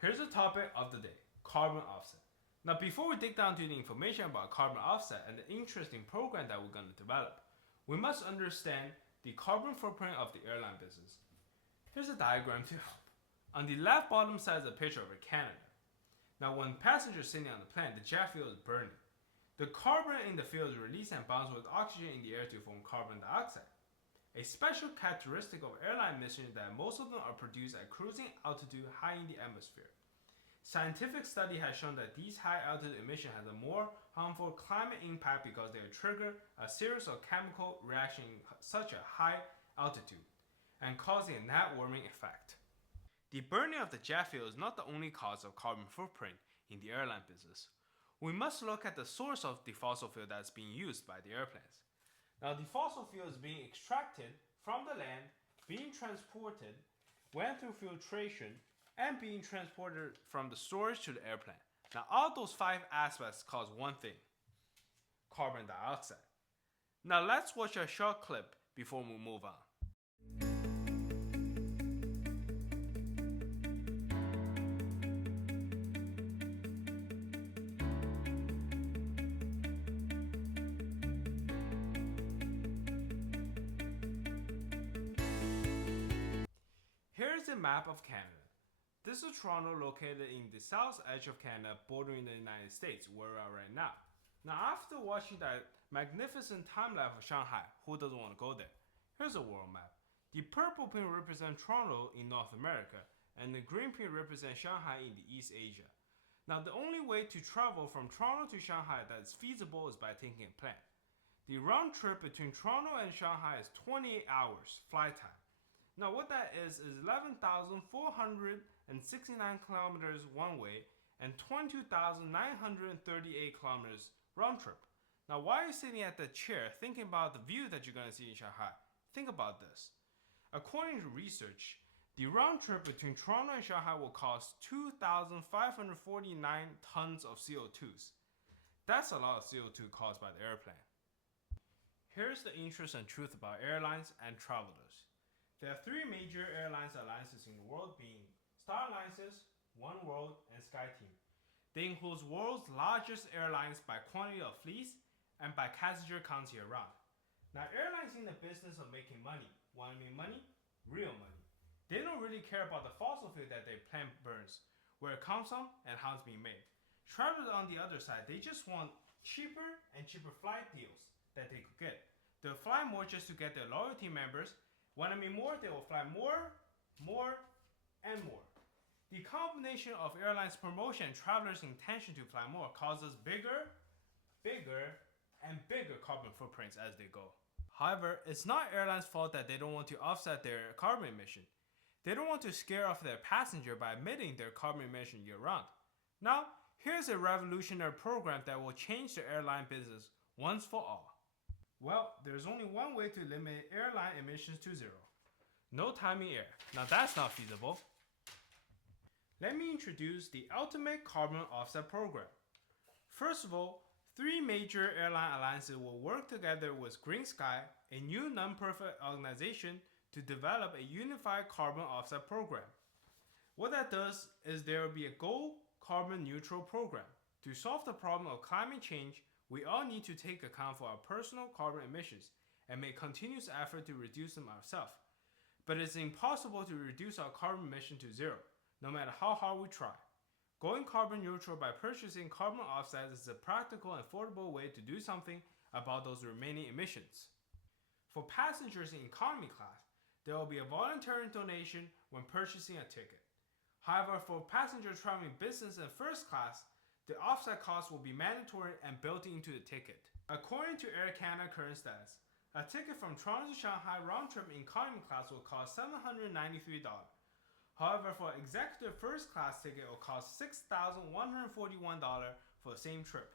Here's the topic of the day, carbon offset. Now before we dig down to the information about carbon offset and the interesting program that we're going to develop, we must understand the carbon footprint of the airline business. Here's a diagram to help. On the left bottom side is a picture over Canada. Now when passengers sitting on the plane, the jet fuel is burning. The carbon in the fuel is released and bonds with oxygen in the air to form carbon dioxide. A special characteristic of airline emissions is that most of them are produced at cruising altitude high in the atmosphere. Scientific study has shown that these high altitude emissions have a more harmful climate impact because they trigger a series of chemical reactions such at high altitude and causing a net warming effect. The burning of the jet fuel is not the only cause of carbon footprint in the airline business. We must look at the source of the fossil fuel that's being used by the airplanes. Now the fossil fuel is being extracted from the land, being transported, went through filtration, and being transported from the storage to the airplane. Now all those 5 aspects cause one thing, carbon dioxide. Now let's watch a short clip before we move on. Here's a map of Canada. This is Toronto, located in the south edge of Canada, bordering the United States, where we are right now. Now after watching that magnificent time lapse of Shanghai, who doesn't want to go there? Here's a world map. The purple pin represents Toronto in North America, and the green pin represents Shanghai in the East Asia. Now the only way to travel from Toronto to Shanghai that is feasible is by taking a plane. The round trip between Toronto and Shanghai is 28 hours flight time. Now what that is 11,469 kilometers one way and 22,938 kilometers round trip. Now while you're sitting at the chair thinking about the view that you're going to see in Shanghai, think about this. According to research, the round trip between Toronto and Shanghai will cost 2,549 tons of CO2s. That's a lot of CO2 caused by the airplane. Here's the interesting truth about airlines and travelers. There are 3 major airlines alliances in the world, being Star Alliances, One World, and SkyTeam. They include world's largest airlines by quantity of fleets and by passenger counts year round. Now airlines in the business of making money. Want to make money? Real money. They don't really care about the fossil fuel that their plane burns, where it comes from, and how it's being made. Travelers on the other side, they just want cheaper and cheaper flight deals that they could get. They'll fly more just to get their loyalty members. Want to make more, they will fly more, and more. The combination of airlines' promotion and travelers' intention to fly more causes bigger, and bigger carbon footprints as they go. However, it's not airlines' fault that they don't want to offset their carbon emission. They don't want to scare off their passenger by emitting their carbon emission year-round. Now, here's a revolutionary program that will change the airline business once for all. Well, there's only one way to limit airline emissions to 0. No time in air. Now that's not feasible. Let me introduce the ultimate carbon offset program. First of all, 3 major airline alliances will work together with Green Sky, a new non-profit organization, to develop a unified carbon offset program. What that does is there will be a goal carbon neutral program. To solve the problem of climate change, we all need to take account for our personal carbon emissions and make continuous effort to reduce them ourselves. But it's impossible to reduce our carbon emission to 0, no matter how hard we try. Going carbon neutral by purchasing carbon offsets is a practical and affordable way to do something about those remaining emissions. For passengers in economy class, there will be a voluntary donation when purchasing a ticket. However, for passengers traveling business and first class, the offset cost will be mandatory and built into the ticket. According to Air Canada current status, a ticket from Toronto to Shanghai round trip in economy class will cost $793. However, for executive first class ticket, it will cost $6,141 for the same trip.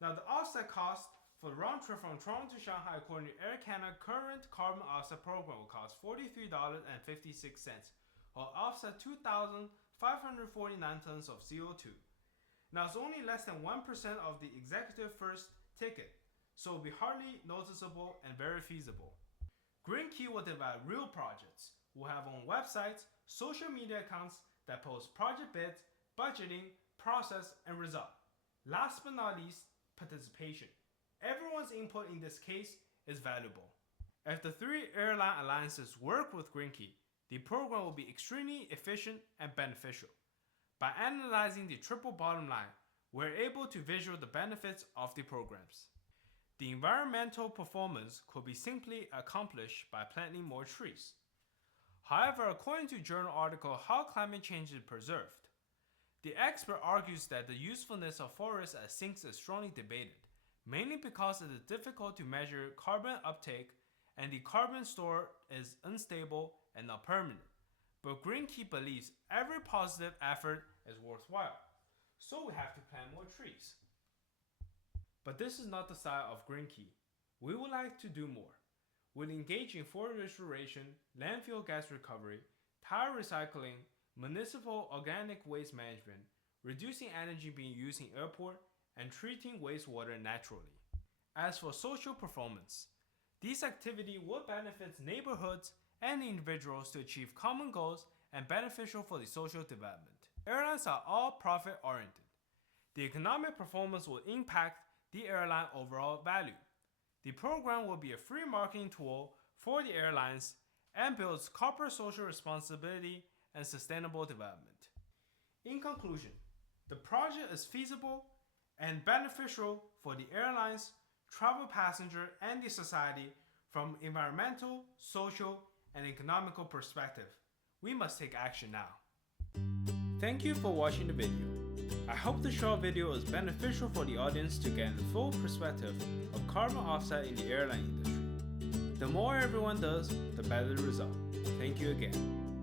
Now the offset cost for the round trip from Toronto to Shanghai, according to Air Canada current carbon offset program, will cost $43.56, or offset 2,549 tons of CO2. Now it's only less than 1% of the executive first ticket, so it will be hardly noticeable and very feasible. Green Key will develop real projects. We'll have on websites, social media accounts, that post project bids, budgeting, process, and result. Last but not least, participation. Everyone's input in this case is valuable. If the three airline alliances work with Greenkey, the program will be extremely efficient and beneficial. By analyzing the triple bottom line, we're able to visualize the benefits of the programs. The environmental performance could be simply accomplished by planting more trees. However, according to journal article How Climate Change is Preserved, the expert argues that the usefulness of forests as sinks is strongly debated, mainly because it is difficult to measure carbon uptake and the carbon stored is unstable and not permanent. But Greenkey believes every positive effort is worthwhile, so we have to plant more trees. But this is not the style of Greenkey. We would like to do more. We'll engage in forest restoration, landfill gas recovery, tire recycling, municipal organic waste management, reducing energy being used in airport, and treating wastewater naturally. As for social performance, these activities will benefit neighborhoods and individuals to achieve common goals and beneficial for the social development. Airlines are all profit-oriented. The economic performance will impact the airline overall value. The program will be a free marketing tool for the airlines and builds corporate social responsibility and sustainable development. In conclusion, the project is feasible and beneficial for the airlines, travel passenger, and the society from environmental, social, and economical perspective. We must take action now. Thank you for watching the video. I hope the short video is beneficial for the audience to get a full perspective of carbon offset in the airline industry. The more everyone does, the better the result. Thank you again.